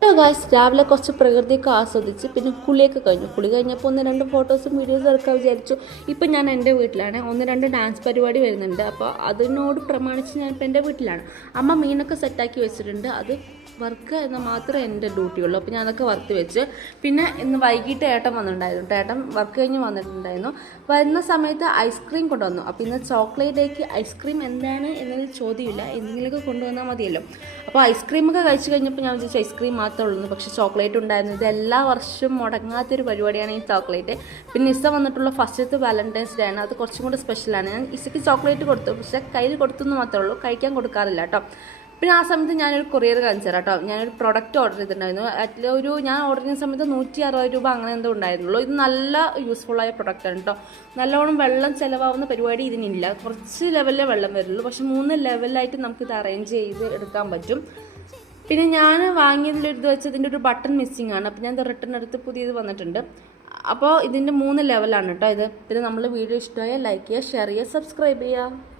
Hello guys, രാവിലെ കുറച്ച് പ്രകൃതിയൊക്കെ ആസ്വദിച്ച് പിന്നെ കുളിയൊക്കെ കഴിഞ്ഞു. കുളി കഴിഞ്ഞപ്പോൾ 1-2 ഫോട്ടോസും വീഡിയോസും എടുക്കാൻ വിചാരിച്ചു. ഇപ്പം ഞാൻ എൻ്റെ വീട്ടിലാണ്. 1-2 ഡാൻസ് പരിപാടി വരുന്നുണ്ട്. അപ്പോൾ അതിനോട് പ്രമാണിച്ച് ഞാൻ ഇപ്പം എൻ്റെ വീട്ടിലാണ്. അമ്മ മീനൊക്കെ സെറ്റാക്കി വെച്ചിട്ടുണ്ട്. അത് വർക്ക് എന്നാൽ മാത്രമേ എൻ്റെ ഡ്യൂട്ടിയുള്ളൂ. അപ്പോൾ ഞാൻ അതൊക്കെ വറുത്ത് വെച്ച്. പിന്നെ ഇന്ന് വൈകിട്ട് ഏട്ടൻ വന്നിട്ടുണ്ടായിരുന്നു. ഏട്ടൻ വർക്ക് കഴിഞ്ഞ് വന്നിട്ടുണ്ടായിരുന്നു. വരുന്ന സമയത്ത് ഐസ്ക്രീം കൊണ്ടുവന്നു. അപ്പോൾ ഇന്ന് ചോക്ലേറ്റ് ഡേക്ക് ഐസ്ക്രീം എന്താണ് എന്നൊരു ചോദ്യമില്ല, എന്തെങ്കിലുമൊക്കെ കൊണ്ടുവന്നാൽ മതിയല്ലോ. അപ്പോൾ ഐസ്ക്രീമൊക്കെ കഴിച്ച് കഴിഞ്ഞപ്പോൾ ഞാൻ വിചാരിച്ചു ഐസ്ക്രീം മാത്രമേ ഉള്ളൂ. പക്ഷേ ചോക്ലേറ്റ് ഉണ്ടായിരുന്നു. ഇത് എല്ലാ വർഷവും മുടങ്ങാത്തൊരു പരിപാടിയാണ് ഈ ചോക്ലേറ്റ്. പിന്നെ ഇസ വന്നിട്ടുള്ള ഫസ്റ്റത്തെ വാലന്റൈൻസ് ഡേ ആണ്. അത് കുറച്ചും കൂടി സ്പെഷ്യലാണ്. ഞാൻ ഇസയ്ക്ക് ചോക്ലേറ്റ് കൊടുത്തു, പക്ഷേ കയ്യിൽ കൊടുത്തു മാത്രമേ ഉള്ളൂ, കഴിക്കാൻ കൊടുക്കാറില്ല കേട്ടോ. പിന്നെ ആ സമയത്ത് ഞാനൊരു കൊറിയർ കാണിച്ചു തരാം കേട്ടോ. ഞാനൊരു പ്രൊഡക്റ്റ് ഓർഡർ ചെയ്തിട്ടുണ്ടായിരുന്നു. ഞാൻ ഓർഡർ ചെയ്യുന്ന സമയത്ത് 160 രൂപ അങ്ങനെ എന്തോ ഉണ്ടായിരുന്നുള്ളൂ. ഇത് നല്ല യൂസ്ഫുള്ളായ പ്രൊഡക്റ്റാണ് കേട്ടോ. നല്ലോണം വെള്ളം ചിലവാകുന്ന പരിപാടി ഇതിനില്ല. കുറച്ച് ലെവലിലേ വെള്ളം വരുള്ളൂ. പക്ഷെ 3 ലെവലായിട്ട് നമുക്കിത് അറേഞ്ച് ചെയ്ത് എടുക്കാൻ പറ്റും. പിന്നെ ഞാൻ വാങ്ങിയതിലൊരു ഇത് വെച്ച് ഇതിൻ്റെ ഒരു ബട്ടൺ മിസ്സിങ് ആണ്. അപ്പോൾ ഞാൻ ഇത് റിട്ടേൺ എടുത്ത് പുതിയത് വന്നിട്ടുണ്ട്. അപ്പോൾ ഇതിൻ്റെ 3 ലെവലാണ് കേട്ടോ ഇത്. പിന്നെ നമ്മൾ വീഡിയോ ഇഷ്ടമായാൽ ലൈക്ക് ചെയ്യുക, ഷെയർ ചെയ്യുക, സബ്സ്ക്രൈബ് ചെയ്യുക.